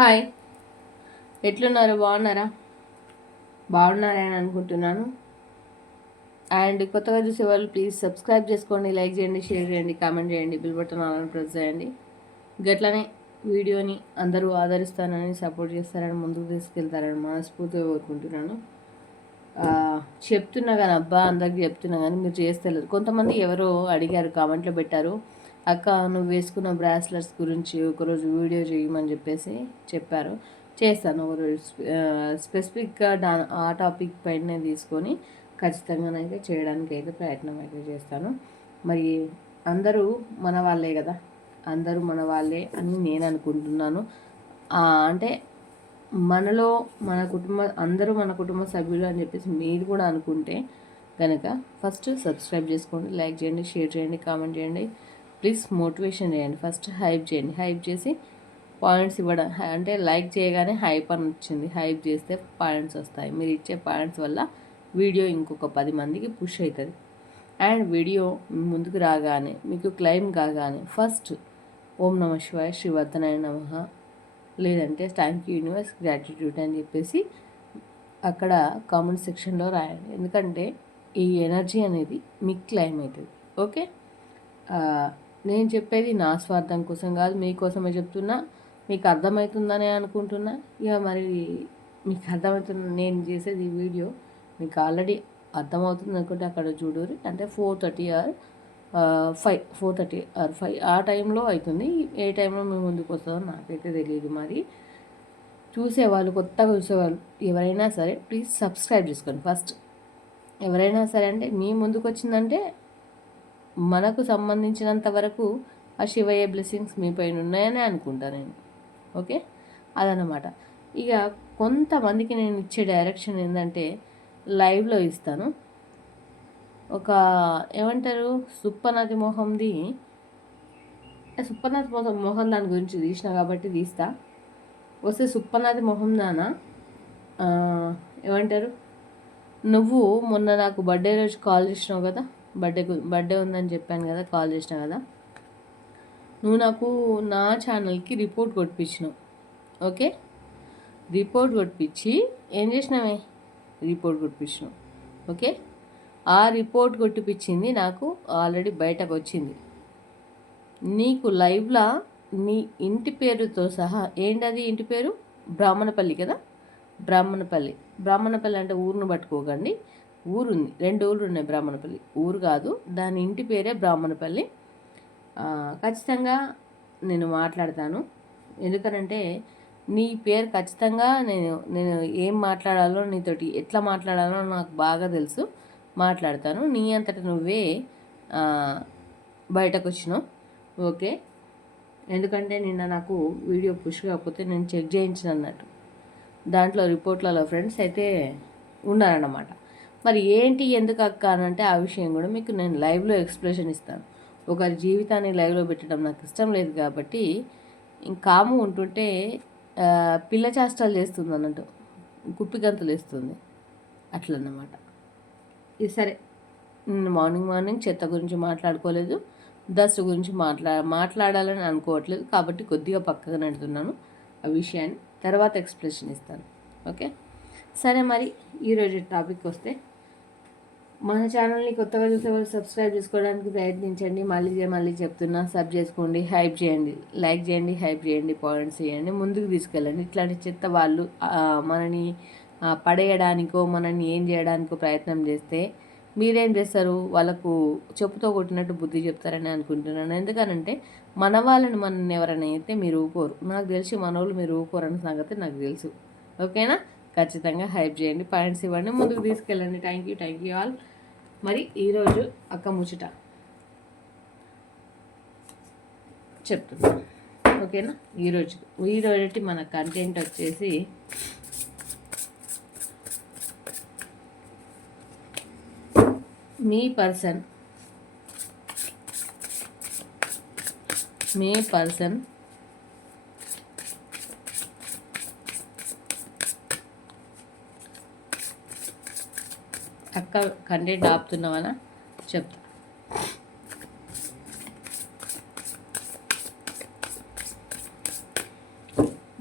Hi, ఎట్లున్నారు? బాగున్నారా? బాగున్నారని అనుకుంటున్నాను. అండ్ కొత్తగా చూసేవాళ్ళు ప్లీజ్ సబ్స్క్రైబ్ చేసుకోండి, లైక్ చేయండి, షేర్ చేయండి, కామెంట్ చేయండి, బిల్ బటన్ ఆన్ ప్రెస్ చేయండి. గట్లనే వీడియోని అందరూ ఆదరిస్తానని, సపోర్ట్ చేస్తారని, ముందుకు తీసుకెళ్తారని మనస్ఫూర్తిగా కోరుకుంటున్నాను. చెప్తున్నా కానీ అబ్బా అందరికి చెప్తున్నా కానీ మీరు చేస్తలేదు. కొంతమంది ఎవరో అడిగారు, కామెంట్లో పెట్టారు, అక్క నువ్వు వేసుకున్న బ్రాస్లెట్స్ గురించి ఒకరోజు వీడియో చేయమని చెప్పేసి చెప్పారు. చేస్తాను ఒకరోజు స్పెసిఫిక్గా ఆ టాపిక్ పైన తీసుకొని ఖచ్చితంగానైతే చేయడానికి అయితే ప్రయత్నం అయితే చేస్తాను. మరి అందరూ మన వాళ్ళే కదా, అందరూ మన వాళ్ళే అని నేను అనుకుంటున్నాను. అంటే మనలో అందరూ మన కుటుంబ సభ్యులు అని చెప్పేసి మీరు కూడా అనుకుంటే కనుక ఫస్ట్ సబ్స్క్రైబ్ చేసుకోండి, లైక్ చేయండి, షేర్ చేయండి, కామెంట్ చేయండి, ప్లీజ్ మోటివేషన్ చేయండి. ఫస్ట్ హైప్ చేయండి, హైప్ చేసి పాయింట్స్ ఇవ్వడం. అంటే లైక్ చేయగానే హైప్ అని వచ్చింది, హైప్ చేస్తే పాయింట్స్ వస్తాయి. మీరు ఇచ్చే పాయింట్స్ వల్ల వీడియో ఇంకొక 10 మందికి పుష్ అవుతుంది. అండ్ వీడియో ముందుకు రాగానే మీకు క్లైమ్ కాగానే ఫస్ట్ ఓం నమ శివాయ, శ్రీవర్ధనాయ నమః, లేదంటే థ్యాంక్ యూ యూనివర్స్, గ్రాటిట్యూడ్ అని చెప్పేసి అక్కడ కామెంట్ సెక్షన్లో రాయండి. ఎందుకంటే ఈ ఎనర్జీ అనేది మీకు క్లైమ్ అవుతుంది. ఓకే, నేను చెప్పేది నా స్వార్థం కోసం కాదు, మీకోసమే చెప్తున్నా. మీకు అర్థమవుతుందని అనుకుంటున్నా. ఇక మరి మీకు అర్థమవుతుంది నేను చేసేది ఈ వీడియో మీకు ఆల్రెడీ అర్థమవుతుంది అనుకుంటే అక్కడ చూడరు. అంటే 4:30 ఆర్ 5 ఆ టైంలో అవుతుంది. ఏ టైంలో మేము ముందుకు వస్తుందో నాకైతే తెలియదు. మరి చూసేవాళ్ళు, కొత్తగా చూసేవాళ్ళు ఎవరైనా సరే ప్లీజ్ సబ్స్క్రైబ్ చేసుకోండి ఫస్ట్. ఎవరైనా సరే అంటే మీ ముందుకు వచ్చిందంటే మనకు సంబంధించినంత వరకు ఆ శివయ్య బ్లెస్సింగ్స్ మీ పైన ఉన్నాయని అనుకుంటా నేను. ఓకే, అదనమాట. ఇక కొంతమందికి నేను ఇచ్చే డైరెక్షన్ ఏంటంటే లైవ్లో ఇస్తాను. ఒక ఏమంటారు, సుప్పనాతి మొహంది, సుప్పనాథ్ మొహం దాని గురించి తీసిన కాబట్టి తీస్తా. వస్తే సుప్పనాథి మొహం నాన్న ఏమంటారు, నువ్వు మొన్న నాకు బర్త్డే రోజు కాల్ చేసినావు కదా, బర్త్డే ఉందని చెప్పాను కదా, కాల్ చేసినా కదా, నువ్వు నాకు నా ఛానల్కి రిపోర్ట్ కొట్టించినావు. ఓకే, రిపోర్ట్ కొట్టించి ఏం చేసినావే, రిపోర్ట్ కొట్టించినావు. ఓకే, ఆ రిపోర్ట్ కొట్టిపించింది నాకు ఆల్రెడీ బయటకు వచ్చింది. నీకు లైవ్లో నీ ఇంటి పేరుతో సహా, ఏంటది ఇంటి పేరు, బ్రాహ్మణపల్లి కదా, బ్రాహ్మణపల్లి అంటే ఊరును పట్టుకోకండి. ఊరుంది, 2 ఊళ్ళు ఉన్నాయి. బ్రాహ్మణపల్లి ఊరు కాదు, దాని ఇంటి పేరే బ్రాహ్మణపల్లి. ఖచ్చితంగా నేను మాట్లాడతాను. ఎందుకనంటే నీ పేరు ఖచ్చితంగా నేను ఏం మాట్లాడాలో, నీతోటి ఎట్లా మాట్లాడాలో నాకు బాగా తెలుసు. మాట్లాడతాను. నీ అంతటా నువ్వే బయటకు వచ్చినావు. ఓకే, ఎందుకంటే నిన్న నాకు వీడియో పుష్ కాకపోతే నేను చెక్ చేయించిన అన్నట్టు, దాంట్లో రిపోర్ట్లలో ఫ్రెండ్స్ అయితే ఉన్నారన్నమాట. మరి ఏంటి ఎందుకు అక్క అని అంటే ఆ విషయం కూడా మీకు నేను లైవ్లో ఎక్స్ప్లెనేషన్ ఇస్తాను. ఒకరి జీవితాన్ని లైవ్లో పెట్టడం నాకు ఇష్టం లేదు కాబట్టి కాము ఉంటుంటే పిల్ల చేష్టలు చేస్తుంది అన్నట్టు, కుప్పిగంతులు వేస్తుంది అట్లన్నమాట. ఇది సరే, మార్నింగ్ చెత్త గురించి మాట్లాడుకోలేదు, దశ గురించి మాట్లాడాలని అనుకోవట్లేదు కాబట్టి కొద్దిగా పక్కగా నడుతున్నాను. ఆ విషయాన్ని తర్వాత ఎక్స్ప్లెనేషన్ ఇస్తాను. ఓకే, సరే. మరి ఈరోజు టాపిక్ వస్తే, మన ఛానల్ని కొత్తగా చూసేవాళ్ళు సబ్స్క్రైబ్ చేసుకోవడానికి ప్రయత్నించండి. మళ్ళీ చెప్తున్నా, సబ్ చేసుకోండి, హైప్ చేయండి, లైక్ చేయండి, హైప్ చేయండి, పాయింట్స్ చేయండి, ముందుకు తీసుకెళ్ళండి. ఇట్లాంటి చెత్త వాళ్ళు మనని పడేయడానికో మనల్ని ఏం చేయడానికో ప్రయత్నం చేస్తే మీరేం చేస్తారు, వాళ్ళకు చెప్పుతో కొట్టినట్టు బుద్ధి చెప్తారని అనుకుంటున్నాను. ఎందుకనంటే మన ఎవరైనా అయితే మీరు ఊరుకోరు. నాకు తెలిసి మన వాళ్ళు మీరు ఊరుకోరన్న సంగతి నాకు తెలుసు. ఓకేనా, ఖచ్చితంగా హైప్ చేయండి, పాయింట్స్ ఇవ్వండి, ముందుకు తీసుకెళ్ళండి. Thank you all. మరి ఈరోజు అక్క ముచ్చట చెప్తున్నాను. ఓకేనా, ఈరోజు మన కంటెంట్ వచ్చేసి మీ పర్సన్ అక్క కంటెంట్ ఆపుతున్నావనా చెప్తా.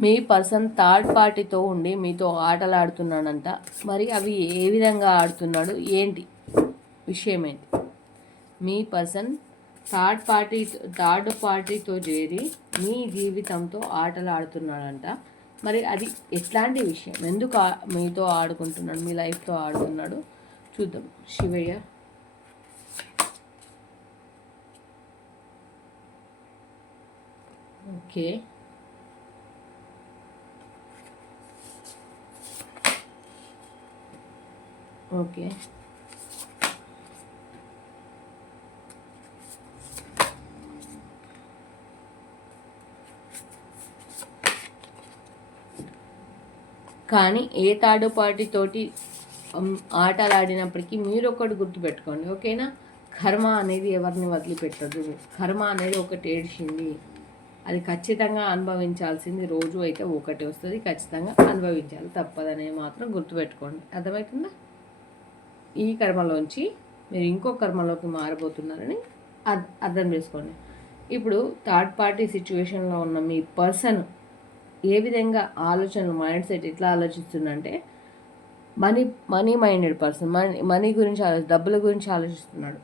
మీ పర్సన్ థర్డ్ పార్టీతో ఉండి మీతో ఆటలాడుతున్నాడంట. మరి అవి ఏ విధంగా ఆడుతున్నాడు, ఏంటి విషయం ఏంటి? మీ పర్సన్ థర్డ్ పార్టీతో చేరి మీ జీవితంతో ఆటలు ఆడుతున్నాడంట. మరి అది ఎట్లాంటి విషయం, ఎందుకు మీతో ఆడుకుంటున్నాడు, మీ లైఫ్తో ఆడుతున్నాడు చూద్దాం. శివయ్య, ఓకే, ఓకే, కానీ ఏ థర్డ్ పార్టీ తోటి ఆటలాడినప్పటికీ మీరు ఒకటి గుర్తుపెట్టుకోండి, ఓకేనా? కర్మ అనేది ఎవరిని వదిలిపెట్టదు. కర్మ అనేది ఒకటి ఏడ్చింది, అది ఖచ్చితంగా అనుభవించాల్సింది రోజు అయితే ఒకటి వస్తుంది, ఖచ్చితంగా అనుభవించాలి, తప్పదనేది మాత్రం గుర్తుపెట్టుకోండి. అర్థమవుతుందా? ఈ కర్మలోంచి మీరు ఇంకో కర్మలోకి మారబోతున్నారని అర్థం చేసుకోండి. ఇప్పుడు థర్డ్ పార్టీ సిచ్యువేషన్లో ఉన్న మీ పర్సన్ ఏ విధంగా ఆలోచనలు, మైండ్ సెట్ ఎట్లా ఆలోచిస్తుందంటే, మనీ మైండెడ్ పర్సన్, మనీ గురించి డబ్బుల గురించి ఆలోచిస్తున్నాడు.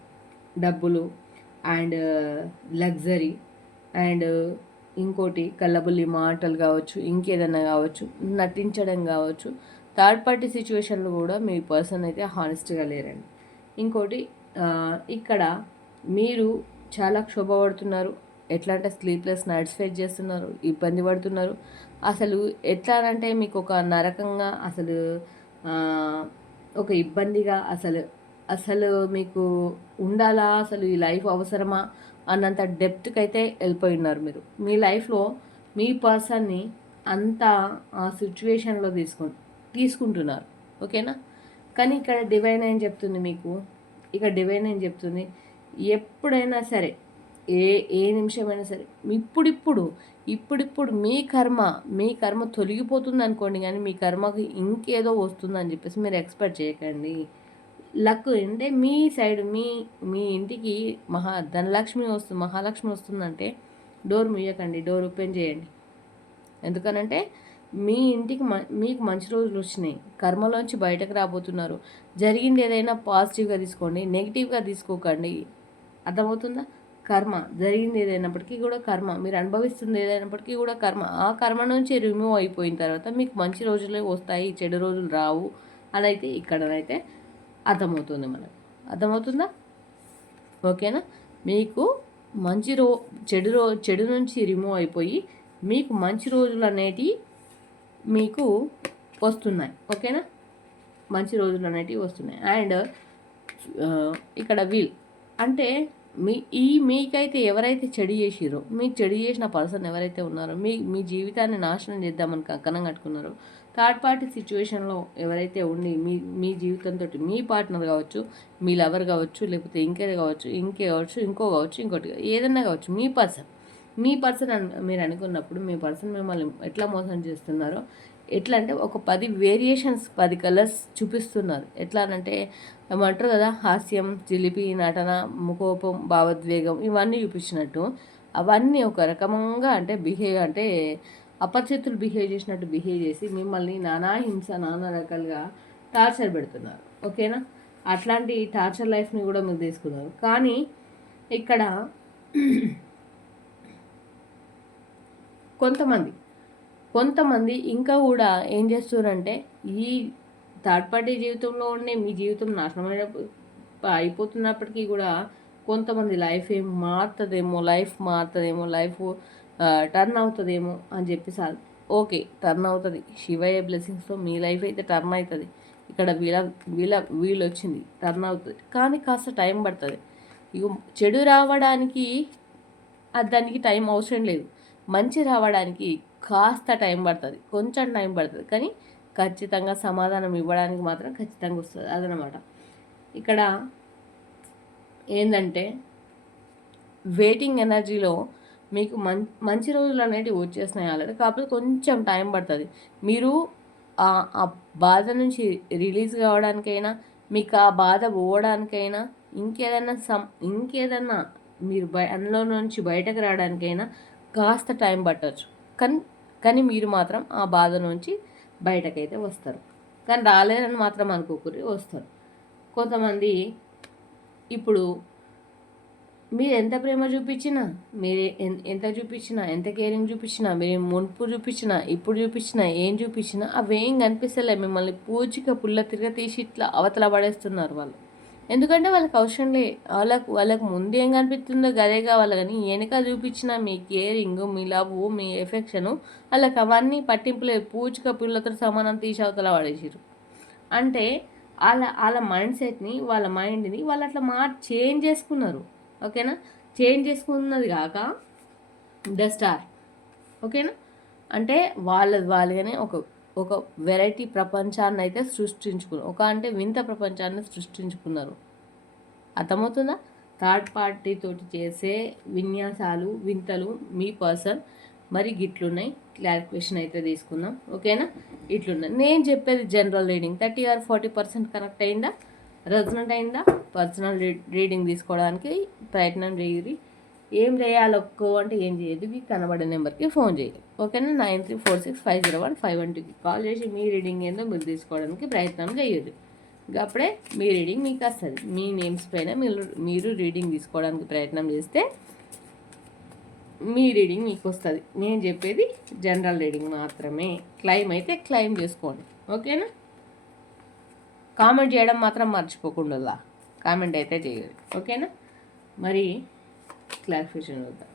డబ్బులు అండ్ లగ్జరీ అండ్ ఇంకోటి కళ్ళబుల్లి మాటలు కావచ్చు, ఇంకేదన్నా కావచ్చు, నటించడం కావచ్చు. థర్డ్ పార్టీ సిచ్యువేషన్లో కూడా మీ పర్సన్ అయితే హానెస్ట్గా లేరండి. ఇంకోటి ఇక్కడ మీరు చాలా క్షోభపడుతున్నారు. ఎట్లా అంటే స్లీప్లెస్ నైట్స్ ఫేస్ చేస్తున్నారు, ఇబ్బంది పడుతున్నారు. అసలు ఎట్లా అంటే మీకు ఒక నరకంగా, అసలు ఒక ఇబ్బందిగా, అసలు మీకు ఉండాలా, అసలు ఈ లైఫ్ అవసరమా అన్నంత డెప్త్కి అయితే వెళ్ళిపోయి ఉన్నారు మీరు. మీ లైఫ్లో మీ పర్సన్ని అంత ఆ సిచ్యువేషన్లో తీసుకుంటున్నారు, ఓకేనా? కానీ ఇక్కడ డివైన్ ఏం చెప్తుంది మీకు, ఇక్కడ డివైన్ ఏం చెప్తుంది, ఎప్పుడైనా సరే ఏ నిమిషమైనా సరే ఇప్పుడిప్పుడు మీ కర్మ తొలగిపోతుంది అనుకోండి, కానీ మీ కర్మకి ఇంకేదో వస్తుందని చెప్పేసి మీరు ఎక్స్పెక్ట్ చేయకండి. లక్ అంటే మీ సైడ్, మీ ఇంటికి మహాలక్ష్మి వస్తుందంటే డోర్ ముయ్యకండి, డోర్ ఓపెన్ చేయండి. ఎందుకనంటే మీ ఇంటికి మీకు మంచి రోజులు వచ్చినాయి, కర్మలోంచి బయటకు రాబోతున్నారు. జరిగింది ఏదైనా పాజిటివ్గా తీసుకోండి, నెగిటివ్గా తీసుకోకండి. అర్థమవుతుందా? కర్మ జరిగింది ఏదైనప్పటికీ కూడా కర్మ, మీరు అనుభవిస్తుంది ఏదైనప్పటికీ కూడా కర్మ. ఆ కర్మ నుంచి రిమూవ్ అయిపోయిన తర్వాత మీకు మంచి రోజులే వస్తాయి, చెడు రోజులు రావు అని అయితే ఇక్కడనైతే అర్థమవుతుంది మనకు. అర్థమవుతుందా? ఓకేనా? మీకు మంచి చెడు నుంచి రిమూవ్ అయిపోయి మీకు మంచి రోజులు అనేటివి మీకు వస్తున్నాయి, ఓకేనా? మంచి రోజులు అనేటివి వస్తున్నాయి. అండ్ ఇక్కడ వీల్ అంటే మీకైతే ఎవరైతే చెడు చేసిరో, మీకు చెడు చేసిన పర్సన్ ఎవరైతే ఉన్నారో, మీ జీవితాన్ని నాశనం చేద్దామని కంకణం కట్టుకున్నారో, థర్డ్ పార్టీ సిచ్యువేషన్లో ఎవరైతే ఉండి మీ జీవితంతో, మీ పార్ట్నర్ కావచ్చు, మీ లవర్ కావచ్చు, లేకపోతే ఇంకోటి కావచ్చు, ఇంకోటి ఏదన్నా కావచ్చు, మీ పర్సన్ మీరు అనుకున్నప్పుడు మీ పర్సన్ మిమ్మల్ని ఎట్లా మోసం చేస్తున్నారో, ఎట్లా అంటే ఒక 10 వేరియేషన్స్, 10 కలర్స్ చూపిస్తున్నారు. ఎట్లా అంటే ఏమంటారు కదా, హాస్యం, చిలిపి, నటన, కోపం, భావోద్వేగం ఇవన్నీ చూపించినట్టు, అవన్నీ ఒక రకంగా అంటే అపరిచితులు బిహేవ్ చేసినట్టు బిహేవ్ చేసి మిమ్మల్ని నానా రకాలుగా టార్చర్ పెడుతున్నారు, ఓకేనా? అట్లాంటి టార్చర్ లైఫ్ని కూడా మీరు తీసుకున్నారు. కానీ ఇక్కడ కొంతమంది ఇంకా కూడా ఏం చేస్తున్నారంటే, ఈ థర్డ్ పార్టీ జీవితంలో ఉండే మీ జీవితం నాశనమైన అయిపోతున్నప్పటికీ కూడా కొంతమంది లైఫ్ మారుతుందేమో, లైఫ్ టర్న్ అవుతుందేమో అని చెప్పేసి, ఓకే టర్న్ అవుతుంది. శివయ్య బ్లెస్సింగ్స్తో మీ లైఫ్ అయితే టర్న్ అవుతుంది. ఇక్కడ వీళ్ళు వచ్చింది, టర్న్ అవుతుంది. కానీ కాస్త టైం పడుతుంది. ఇక చెడు రావడానికి దానికి టైం అవసరం లేదు, మంచి రావడానికి కాస్త టైం పడుతుంది, కొంచెం టైం పడుతుంది. కానీ ఖచ్చితంగా సమాధానం ఇవ్వడానికి మాత్రం ఖచ్చితంగా వస్తుంది. అదనమాట ఇక్కడ ఏంటంటే, వెయిటింగ్ ఎనర్జీలో మీకు మంచి రోజులు అనేటివి వచ్చేసినాయి ఆల్రెడీ, కాకపోతే కొంచెం టైం పడుతుంది. మీరు ఆ బాధ నుంచి రిలీజ్ కావడానికైనా, మీకు ఆ బాధ పోవడానికైనా, ఇంకేదన్నా మీరు అందులో నుంచి బయటకు రావడానికైనా కాస్త టైం పట్టవచ్చు. కానీ కానీ మీరు మాత్రం ఆ బాధ నుంచి బయటకైతే వస్తారు. కానీ రాలేదని మాత్రం అనుకోకూరి, వస్తారు. కొంతమంది ఇప్పుడు మీరు ఎంత ప్రేమ చూపించినా, మీరు ఎంత చూపించినా, ఎంత కేరింగ్ చూపించినా, మీరు మునుపు చూపించినా, ఇప్పుడు చూపించినా, ఏం చూపించినా అవేం కనిపిస్తలే. మిమ్మల్ని పూచిక పుల్ల తిరగ తీసి ఇట్లా అవతల పడేస్తున్నారు వాళ్ళు. ఎందుకంటే వాళ్ళకి అవసరం లే. వాళ్ళకు ముందు ఏం కనిపిస్తుందో గదే కావాలి. కానీ వెనక చూపించిన మీ కేరింగ్, మీ లవ్, మీ ఎఫెక్షను వాళ్ళకి అవన్నీ పట్టింపులే. పూచిక పుల్లతో సమానం తీసి అవతల పడేసారు. అంటే వాళ్ళ మైండ్ సెట్ని, వాళ్ళ మైండ్ని వాళ్ళు అట్లా చేంజ్ చేసుకున్నారు. ఓకేనా? చేంజ్ చేసుకున్నది కాక ద స్టార్. ఓకేనా? అంటే వాళ్ళుగానే ఒక వెరైటీ ప్రపంచాన్ని అయితే సృష్టించుకున్నారు. అంటే వింత ప్రపంచాన్ని సృష్టించుకున్నారు. అర్థమవుతుందా? థర్డ్ పార్టీ తోటి చేసే విన్యాసాలు, వింతలు మీ పర్సన్ మరి గిట్లున్నాయి. క్లారిఫికేషన్ అయితే తీసుకుందాం. ఓకేనా? ఇట్లున్నాయి. నేను చెప్పేది జనరల్ రీడింగ్. 30 or 40% కనెక్ట్ అయిందా, రెజొనెంట్ అయిందా? పర్సనల్ రీడింగ్ తీసుకోవడానికి ప్రయత్నం చేయరు. ఏం చేయాలి అంటే ఏం చేయదు, కనబడే నెంబర్కి ఫోన్ చేయాలి. ఓకేనా? 9346501512కి కాల్ చేసి మీ రీడింగ్ ఏందో మీరు తీసుకోవడానికి ప్రయత్నం చేయదు. అప్పుడే మీ రీడింగ్ మీకు వస్తుంది. మీ నేమ్స్ పైన మీరు రీడింగ్ తీసుకోవడానికి ప్రయత్నం చేస్తే మీ రీడింగ్ మీకు వస్తుంది. నేను చెప్పేది జనరల్ రీడింగ్ మాత్రమే. క్లైమ్ అయితే క్లైమ్ చేసుకోండి. ఓకేనా? కామెంట్ చేయడం మాత్రం మర్చిపోకుండా కామెంట్ అయితే చేయాలి. ఓకేనా? మరి క్లారిఫికేషన్ చూద్దాం.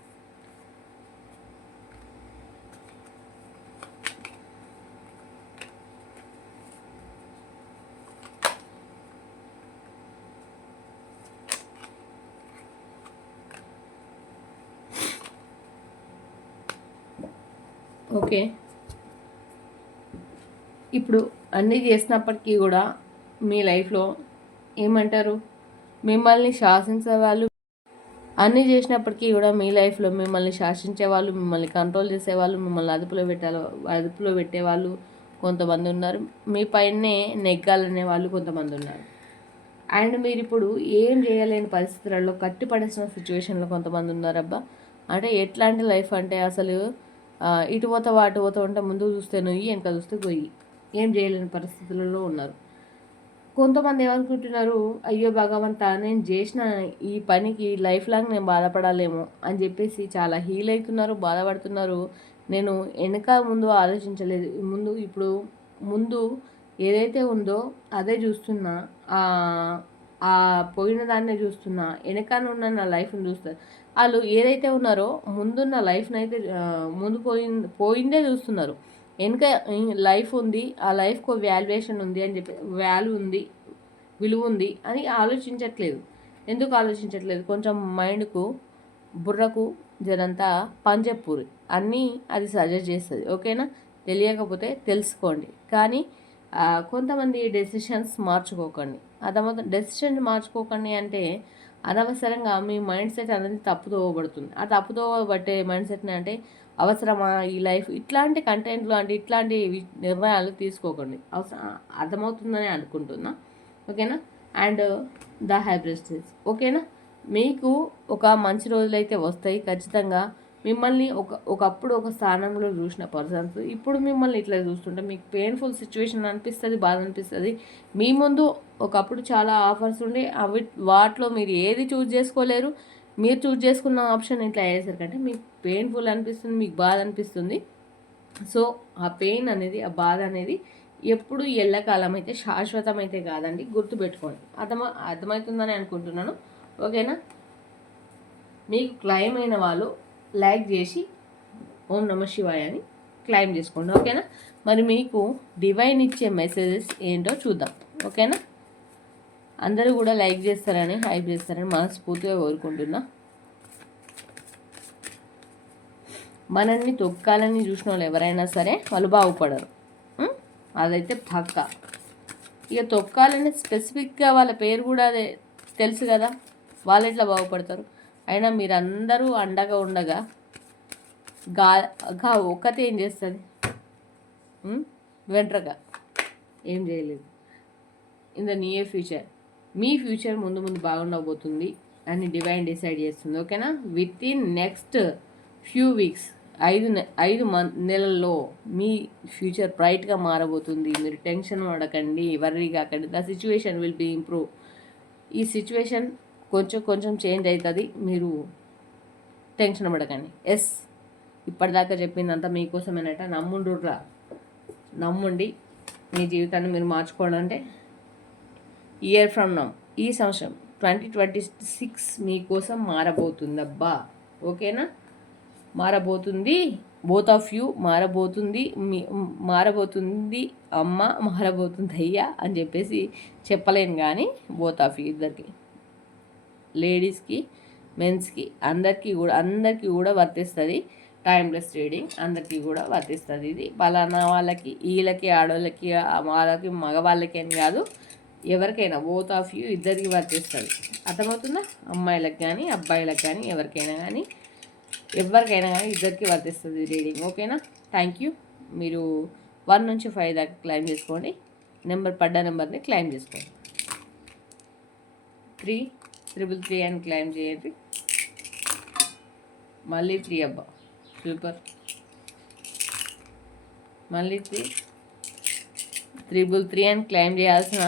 ఓకే, ఇప్పుడు అన్నీ చేసినప్పటికీ కూడా మీ లైఫ్లో ఏమంటారు, మిమ్మల్ని శాసించే వాళ్ళు, అన్నీ చేసినప్పటికీ కూడా మీ లైఫ్లో మిమ్మల్ని శాసించే వాళ్ళు, మిమ్మల్ని కంట్రోల్ చేసేవాళ్ళు, మిమ్మల్ని అదుపులో పెట్టేవాళ్ళు కొంతమంది ఉన్నారు. మీ పైనే నెగ్గాలనే వాళ్ళు కొంతమంది ఉన్నారు. అండ్ మీరు ఇప్పుడు ఏం చేయలేని పరిస్థితులలో కట్టిపడేసిన సిచ్యువేషన్లో కొంతమంది ఉన్నారబ్బా. అంటే ఎట్లాంటి లైఫ్ అంటే అసలు ఇటు పోతావు అటు పోతావు అంటే ముందు చూస్తే నొయ్యి, వెనక చూస్తే గొయ్యి, ఏం చేయలేని పరిస్థితులలో ఉన్నారు. కొంతమంది ఏమనుకుంటున్నారు, అయ్యో భగవంతా నేను చేసిన ఈ పనికి లైఫ్ లాంగ్ నేను బాధపడాలేమో అని చెప్పేసి చాలా హీల్ అవుతున్నారు, బాధపడుతున్నారు. నేను వెనక ముందు ఆలోచించలేదు, ముందు ఏదైతే ఉందో అదే చూస్తున్నా, ఆ పోయిన దాన్నే చూస్తున్నా, వెనకాల ఉన్న నా లైఫ్ని చూస్తారు. వాళ్ళు ఏదైతే ఉన్నారో ముందున్న లైఫ్ని అయితే ముందు పోయిందే చూస్తున్నారు. వెనుక లైఫ్ ఉంది, ఆ లైఫ్కు వాల్యుయేషన్ ఉంది అని చెప్పి, వాల్యూ ఉంది, విలువ ఉంది అని ఆలోచించట్లేదు. ఎందుకు ఆలోచించట్లేదు? కొంచెం మైండ్కు, బుర్రకు జరంతా పంజెప్పూరి అన్నీ అది సజెస్ట్ చేస్తుంది. ఓకేనా? తెలియకపోతే తెలుసుకోండి. కానీ కొంతమంది డెసిషన్స్ మార్చుకోకండి. డెసిషన్ మార్చుకోకండి అంటే అనవసరంగా మీ మైండ్ సెట్ అనేది తప్పుదోవబడుతుంది. ఆ తప్పుదోవబట్టే మైండ్ సెట్ని అంటే అవసరమా ఈ లైఫ్, ఇట్లాంటి కంటెంట్లు అంటే ఇట్లాంటి నిర్ణయాలు తీసుకోకండి. అర్థమవుతుందని అనుకుంటున్నా. ఓకేనా? అండ్ ద హైబ్రిడ్, ఓకేనా? మీకు ఒక మంచి రోజులైతే వస్తాయి ఖచ్చితంగా. మిమ్మల్ని ఒకప్పుడు ఒక స్థానంలో చూసిన పర్సన్స్ ఇప్పుడు మిమ్మల్ని ఇట్లా చూస్తుంటే మీకు పెయిన్ఫుల్ సిచ్యువేషన్ అనిపిస్తుంది, బాధ అనిపిస్తుంది. మీ ముందు ఒకప్పుడు చాలా ఆఫర్స్ ఉండి వాటిలో మీరు ఏది చూజ్ చేసుకోలేరు. మీరు చూజ్ చేసుకున్న ఆప్షన్ ఇట్లా అయ్యేసరికంటే మీకు పెయిన్ఫుల్ అనిపిస్తుంది, మీకు బాధ అనిపిస్తుంది. సో ఆ పెయిన్ అనేది, ఆ బాధ అనేది ఎప్పుడు ఎల్లకాలం అయితే శాశ్వతం అయితే కాదండి, గుర్తుపెట్టుకోండి. అర్థమవుతుందని అనుకుంటున్నాను. ఓకేనా? మీకు క్లైమ్ అయిన వాళ్ళు లైక్ చేసి ఓం నమ శివాయ అని క్లైమ్ చేసుకోండి. ఓకేనా? మరి మీకు డివైన్ ఇచ్చే మెసేజెస్ ఏంటో చూద్దాం. ఓకేనా? అందరూ కూడా లైక్ చేస్తారని, హైప్ చేస్తారని మనస్ఫూర్తిగా కోరుకుంటున్నా. మనల్ని తొక్కాలని చూసిన వాళ్ళు ఎవరైనా సరే వాళ్ళు బాగుపడరు, అదైతే పక్కా. ఇక తొక్కాలని స్పెసిఫిక్గా వాళ్ళ పేరు కూడా అదే తెలుసు కదా, వాళ్ళు ఎట్లా బాగుపడతారు? అయినా మీరందరూ అండగా ఉండగా ఒక్కతే ఏం చేస్తుంది? వెంట్రగా ఏం చేయలేదు. In the near future me future ముందు బాగుండబోతుంది అని డివైన్ డిసైడ్ చేస్తుంది. ఓకేనా? With in next few weeks ఐదు నెలల్లో మీ ఫ్యూచర్ బ్రైట్గా మారబోతుంది. మీరు టెన్షన్ పడకండి, వర్రీ కాకండి. The situation will be improve. ఈ సిచ్యువేషన్ కొంచెం కొంచెం చేంజ్ అవుతుంది, మీరు టెన్షన్ పడకండి. ఎస్, ఇప్పటిదాకా చెప్పిందంతా మీకోసమేనట. నమ్ముండి మీ జీవితాన్ని మీరు మార్చుకోవడం అంటే ఇయర్ ఫ్రమ్ నౌ, ఈ సంవత్సరం 2026 మీకోసం మారబోతుందబ్బా. ఓకేనా? మారబోతుంది. బోత్ ఆఫ్ యూ మారబోతుంది. మారబోతుంది అమ్మ, మారబోతుంది అయ్యా అని చెప్పేసి చెప్పలేను, కానీ బోత్ ఆఫ్ యూ ఇద్దరికి, లేడీస్కి మెన్స్కి అందరికీ కూడా వర్తిస్తుంది. టైమ్లెస్ రీడింగ్ అందరికీ కూడా వర్తిస్తుంది. ఇది పలానా వాళ్ళకి, వీళ్ళకి, ఆడవాళ్ళకి, వాళ్ళకి, మగవాళ్ళకి అని కాదు, ఎవరికైనా బోత్ ఆఫ్ యూ ఇద్దరికి వర్తిస్తుంది. అర్థమవుతుందా? అమ్మాయిలకు కానీ అబ్బాయిలకు కానీ ఎవరికైనా కానీ ఇద్దరికి వర్తిస్తుంది రీడింగ్. ఓకేనా? Thank you. మీరు 1 నుంచి 5 దాకా క్లైమ్ చేసుకోండి. పడ్డ నెంబర్ని క్లైమ్ చేసుకోండి. 333 అని క్లైమ్ చేయండి. మళ్ళీ 3 అబ్బా, సూపర్. మళ్ళీ 333 అని క్లైమ్ చేయాల్సిన,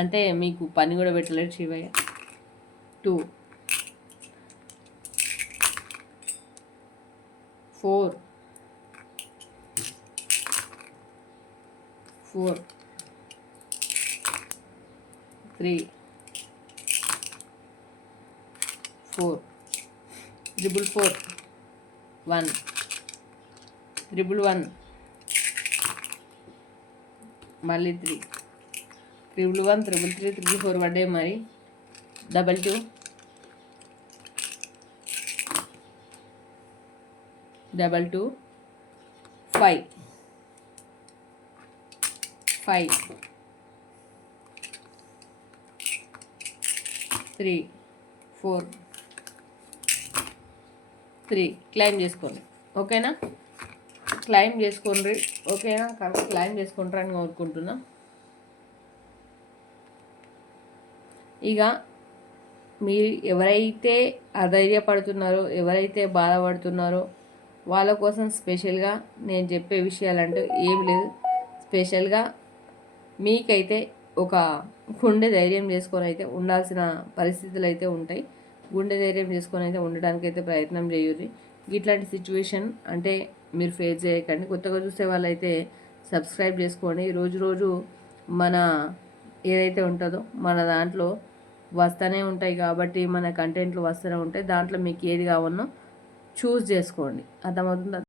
అంటే మీకు పని కూడా పెట్టలేదు శివయ్య. 2 4 3 4 4 1 1 మళ్ళీ 3 1 3 4 పడ్డాయి. మరి 2 5 3 4 3 క్లైమ్ చేసుకోండి. ఓకేనా? క్లైమ్ చేసుకోండి. ఓకేనా? కాబట్టి క్లైమ్ చేసుకుంటారని కోరుకుంటున్నా. ఇక మీరు ఎవరైతే అధైర్యపడుతున్నారో, ఎవరైతే బాధపడుతున్నారో వాళ్ళ కోసం స్పెషల్గా నేను చెప్పే విషయాలంటూ ఏం లేదు. స్పెషల్గా మీకైతే ఒక గుండె ధైర్యం చేసుకొని అయితే ఉండాల్సిన పరిస్థితులు అయితే ఉంటాయి. గుండె ధైర్యం చేసుకొని అయితే ఉండడానికి అయితే ప్రయత్నం చేయుర్రి. ఇట్లాంటి సిచ్యువేషన్ అంటే మీరు ఫేస్ చేయకండి. కొత్తగా చూసే వాళ్ళైతే సబ్స్క్రైబ్ చేసుకోండి. రోజు మన ఏదైతే ఉంటుందో మన దాంట్లో వస్తూనే ఉంటాయి, కాబట్టి మన కంటెంట్లు వస్తూనే ఉంటాయి. దాంట్లో మీకు ఏది కావాలనో చూస్ చేసుకోండి. అర్థమవుతుందా?